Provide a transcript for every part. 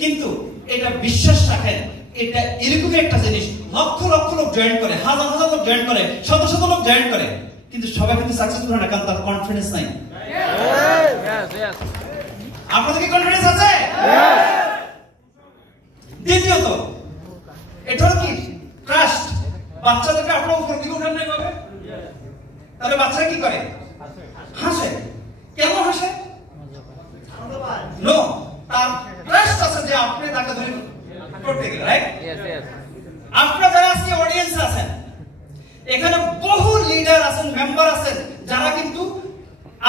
কিন্তু এটা বিশ্বাস রাখেন, এটা এরকম একটা জিনিস, লক্ষ লক্ষ লোক জয়েন করে, হাজার হাজার লোক জয়েন করে, শত শত লোক জয়েন করে, কিন্তু সবাই কিন্তু সাকসেসফুল হয় না, কারণ তার কনফিডেন্স নাই। আপনাদের কি কনফিডেন্স আছে? দ্বিতীয়ত, এটা কি ট্রাস্ট। বাচ্চাদেরকে আপনার উপর দিকে উঠান না এভাবে, তাহলে বাচ্চারা কি করে? হাসে। কেন হাসে? নো, তার ট্রাস্ট আছে যে আপনি তাকে ধরে করতে গেলে, রাইট? আপনারা যারা আজকে অডিয়েন্স আছেন, এখানে বহু লিডার আছেন, মেম্বার আছেন, যারা কিন্তু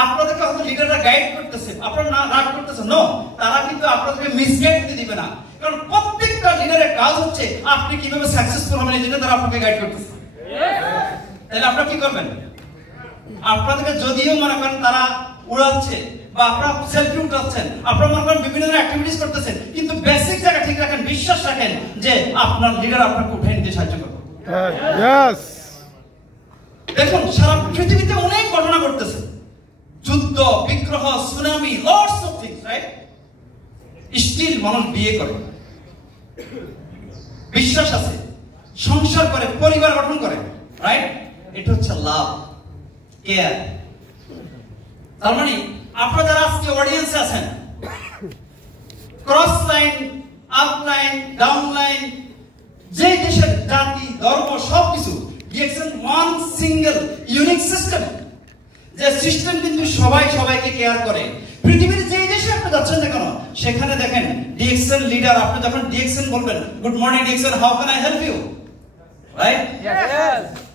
আপনাদেরকে হয়তো লিডাররা গাইড করতেছে, আপনারা না রাগ করতেছেন, নো, তারা কিন্তু আপনাদেরকে মিসগাইড করতে দিবে না, কারণ প্রত্যেকটা লিডারের কাজ হচ্ছে আপনি কিভাবে সাকসেসফুল হবেন এই জন্য তারা আপনাকে গাইড করতেছে। তাহলে আপনারা কি করবেন? আপনাদেরকে যদিও মনে করেন তারা উড়াচ্ছে বা আপনারা সেলফি উঠাচ্ছেন, আপনারা মনে করেন বিভিন্ন ধরনের অ্যাক্টিভিটিস করতেছেন, কিন্তু বেসিক জায়গা ঠিক রাখেন, বিশ্বাস রাখেন যে আপনার লিডার আপনাকে উঠে নিতে সাহায্য করবে। দেখুন, সারা পৃথিবীতে অনেক ঘটনা ঘটতেছে, যুদ্ধ, বিগ্রহ, tsunami, lots of things, right? Still মানুষ বিয়ে করে, বিশ্বাস আছে, সংসার করে, পরিবার গঠন করে, রাইট? এটা হচ্ছে লাভ, কেয়ার। তার মানে আপনারা যারা আজকে অডিয়েন্সে আছেন, cross line, up line, down line, যে দেশের জাতি, ধর্ম, সবকিছু DXN one single unique system, যে সিস্টেম কিন্তু সবাই সবাইকে কেয়ার করে। পৃথিবীর যে দেশে আপনি যাচ্ছেন না কেন, সেখানে দেখেন ডিএক্সএন লিডার, আপনি যখন ডিএক্সএন বলবেন, good morning DXN, how can I help you, right?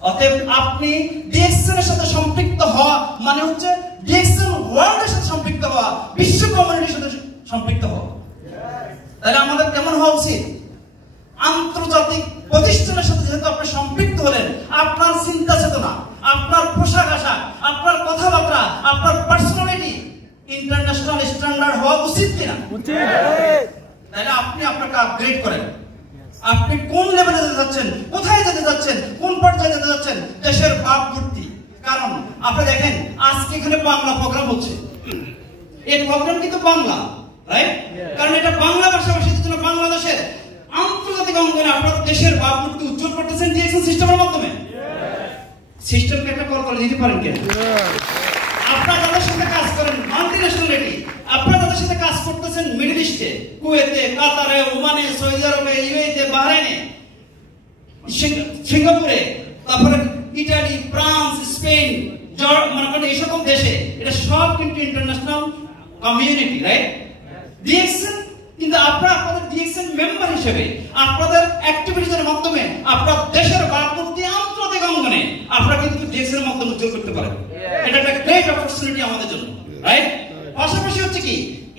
অতএব আপনি ডিএক্সএন এর সাথে সম্পৃক্ত হওয়া মানে হচ্ছে ডিএক্সএন ওয়ার্ল্ডের সাথে সম্পৃক্ত হওয়া, বিশ্ব কমিউনিটির সাথে সম্পৃক্ত হওয়া। তাহলে আমাদের কেমন হওয়া উচিত? আন্তর্জাতিক প্রতিষ্ঠানের সাথে যেহেতু আপনি সম্পৃক্ত হলেন, আপনার চিন্তা চেতনা, আপনার পোশাক আশাক, আপনার কথাবার্তা, আপনার পার্সোনালিটি ইন্টারন্যাশনাল স্ট্যান্ডার্ড হওয়া উচিত কিনা? তাহলে আপনি আপনাকে আপগ্রেড করেন। আপনি কোন লেভেলে যেতে যাচ্ছেন, কোথায় যেতে যাচ্ছেন, কোন পর্যায়ে যেতে যাচ্ছেন, দেশের ভাবমূর্তি। কারণ আপনি দেখেন, আজকে এখানে বাংলা প্রোগ্রাম হচ্ছে, এই প্রোগ্রাম কিন্তু বাংলা, রাইট? কারণ এটা বাংলা ভাষাভাষীদের জন্য বাংলাদেশের আন্তর্জাতিক অঙ্গনে আপনার দেশের ভাবমূর্তি উজ্জ্বল করতেছেন ডিএক্সএন সিস্টেমের মাধ্যমে। সিস্টেমকে একটা কল করে দিতে পারেন কেন? আপনারা যাদের সাথে কাজ করেন মাল্টিন্যাশনালিটি, আপনারা যাদের সাথে কাজ করতেছেন মিডল ইস্টে, কুয়েতে, কাতারে, ওমানে, সৌদি আরবে, ইউএইতে, বাহরাইনে, সিঙ্গাপুরে, তারপরে ইটালি, ফ্রান্স, স্পেন, মনে করেন এই সকল দেশে, এটা সব কিন্তু ইন্টারন্যাশনাল কমিউনিটি, রাইট? ডিএক্সএন কিন্তু আপনারা আপনাদের ডিএক্সএন মেম্বার হিসেবে আপনাদের অ্যাক্টিভিটিজের মাধ্যমে আপনার দেশের ভাবমূর্তি আন্তর্জাতিক অঙ্গনে আপনারা কিন্তু ডিএক্সএন এর মাধ্যমে উজ্জ্বল করতে পারেন। এটা একটা গ্রেট অপরচুনিটি আমাদের জন্য, রাইট? পাশাপাশি হচ্ছে কি,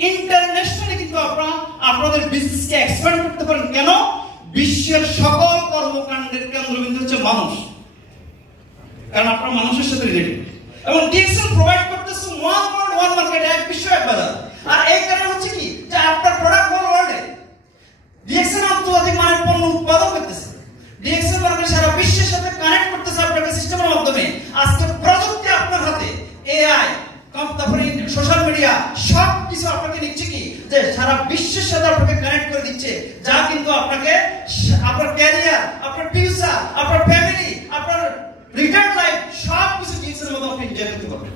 ইন্টারন্যাশনালি কিন্তু আপনারা আপনাদের বিজনেসকে এক্সপ্যান্ড করতে পারেন। কেন? বিশ্বের সকল কর্মকাণ্ডের কেন্দ্রবিন্দু হচ্ছে মানুষ, কারণ আপনারা মানুষের সাথে রিলেটেড, এবং ডিএক্সএন প্রোভাইড করতেছে ওয়ান ওয়ার্ল্ড, ওয়ান মার্কেট, এক বিশ্ব, এক বাজার। আর এই কারণে হচ্ছে কি, যে আপনার প্রোডাক্ট হোল ওয়ার্ল্ডে ডিএক্সএন আন্তর্জাতিক মানের পণ্য উৎপাদন করতেছে, ডিএক্সএন মার্কেট সারা বিশ্বের সাথে কানেক্ট করতেছে আপনাকে সিস্টেমের মাধ্যমে। আজকে প্রযুক্তি আপনার হাতে, এআই, তারপরে সোশ্যাল মিডিয়া, সব কিছু আপনাকে দিচ্ছে কি, যে সারা বিশ্বের সাথে আপনাকে কানেক্ট করে দিচ্ছে, যা কিন্তু আপনাকে আপনার ক্যারিয়ার, আপনার ফিউচার, আপনার ফ্যামিলি, আপনার রিটায়ার্ড লাইফ, সব কিছু ডিএক্সএন এর মাধ্যমে আপনি এনজয় করতে পারবেন।